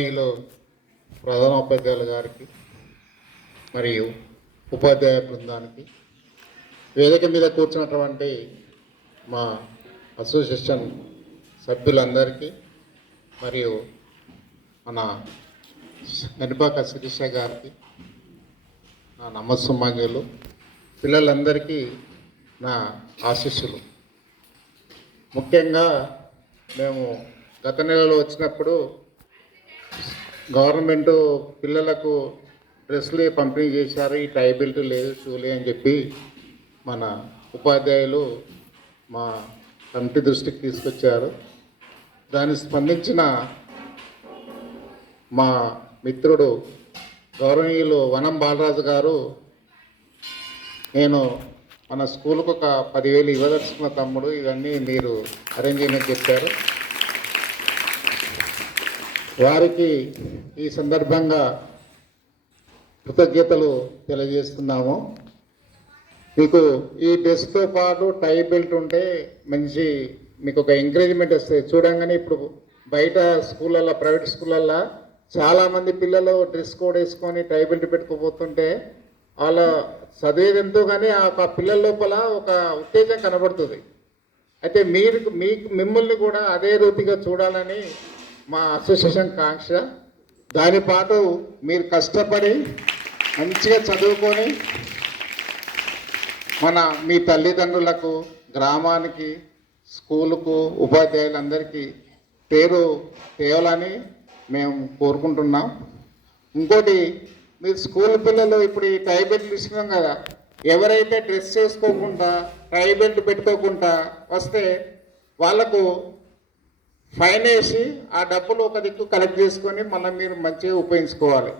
లో ప్రధానోపాధ్యాయులు గారికి మరియు ఉపాధ్యాయ బృందానికి వేదిక మీద కూర్చున్నటువంటి మా అసోసియేషన్ సభ్యులందరికీ మరియు మన గణపాక శిరీష గారికి నా నమస్సుమాంజలు, పిల్లలందరికీ నా ఆశీస్సులు. ముఖ్యంగా మేము గత నెలలో వచ్చినప్పుడు గవర్నమెంట్ పిల్లలకు డ్రెస్సులు పంపిణీ చేశారు, ఈ టై బెల్ట్ లేదు, షూలే అని చెప్పి మన ఉపాధ్యాయులు మా కమిటీ దృష్టికి తీసుకొచ్చారు. దాన్ని స్పందించిన మా మిత్రుడు గౌరవనీయులు వనం బాలరాజు గారు, నేను మన స్కూల్కు ఒక 10,000 ఇవ్వదలుచుకున్న తమ్ముడు, ఇవన్నీ మీరు అరేంజ్ చేయమని చెప్పారు. వారికి ఈ సందర్భంగా కృతజ్ఞతలు తెలియజేస్తున్నాము. మీకు ఈ డ్రెస్తో పాటు టై బెల్ట్ ఉంటే మంచి మీకు ఒక ఎంకరేజ్మెంట్ వస్తుంది. చూడంగానే ఇప్పుడు బయట స్కూళ్ళల్లో, ప్రైవేట్ స్కూళ్ళల్లో చాలామంది పిల్లలు డ్రెస్ కోడ్ వేసుకొని టై బెల్ట్ పెట్టుకోపోతుంటే వాళ్ళ చదివేది ఎంతో కానీ ఆ పిల్లల లోపల ఒక ఉత్తేజం కనబడుతుంది. అయితే మిమ్మల్ని కూడా అదే రీతిగా చూడాలని మా అసోసియేషన్ కాంక్ష. దాని పాటు మీరు కష్టపడి మంచిగా చదువుకొని మీ తల్లిదండ్రులకు, గ్రామానికి, స్కూలుకు, ఉపాధ్యాయులందరికీ పేరు తేవాలని మేము కోరుకుంటున్నాం. ఇంకోటి, మీరు స్కూల్ పిల్లలు ఇప్పుడు ఈ టై బెల్ట్ ఇస్తున్నాం కదా, ఎవరైతే డ్రెస్ చేసుకోకుండా టై బెల్ట్ పెట్టుకోకుండా వస్తే వాళ్ళకు ఫైన్ వేసి ఆ డబ్బులు ఒక దిక్కు కలెక్ట్ చేసుకొని మళ్ళీ మీరు మంచిగా ఉపయోగించుకోవాలి.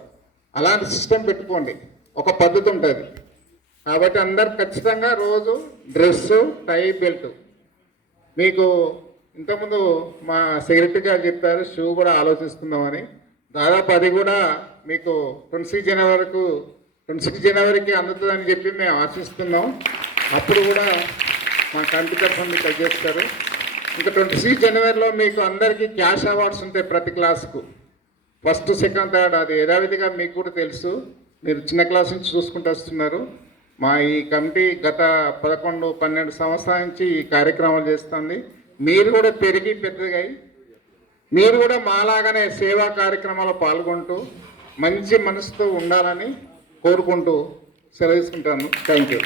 అలాంటి సిస్టమ్ పెట్టుకోండి, ఒక పద్ధతి ఉంటుంది. కాబట్టి అందరు ఖచ్చితంగా రోజు డ్రెస్సు, టై బెల్ట్. మీకు ఇంతకుముందు మా సెక్రటరీ గారు చెప్పారు షూ కూడా ఆలోచిస్తున్నామని. దాదాపు అది కూడా మీకు 26 జనవరికి అందుతుందని చెప్పి మేము ఆశిస్తున్నాం. అప్పుడు కూడా మా కమిటీ తరఫున మీకు తగ్గిస్తారు. ఇంకా 26 జనవరిలో మీకు అందరికీ క్యాష్ అవార్డ్స్ ఉంటాయి ప్రతి క్లాస్కు, ఫస్ట్, సెకండ్, థర్డ్. అది యథావిధిగా మీకు కూడా తెలుసు, మీరు చిన్న క్లాస్ నుంచి చూసుకుంటూ వస్తున్నారు. మా ఈ కమిటీ గత 11-12 సంవత్సరాల నుంచి ఈ కార్యక్రమాలు చేస్తుంది. మీరు కూడా పెరిగి పెద్దగా మీరు కూడా మాలాగానే సేవా కార్యక్రమాల్లో పాల్గొంటూ మంచి మనసుతో ఉండాలని కోరుకుంటూ సెలవు తీసుకుంటాను. Thank you.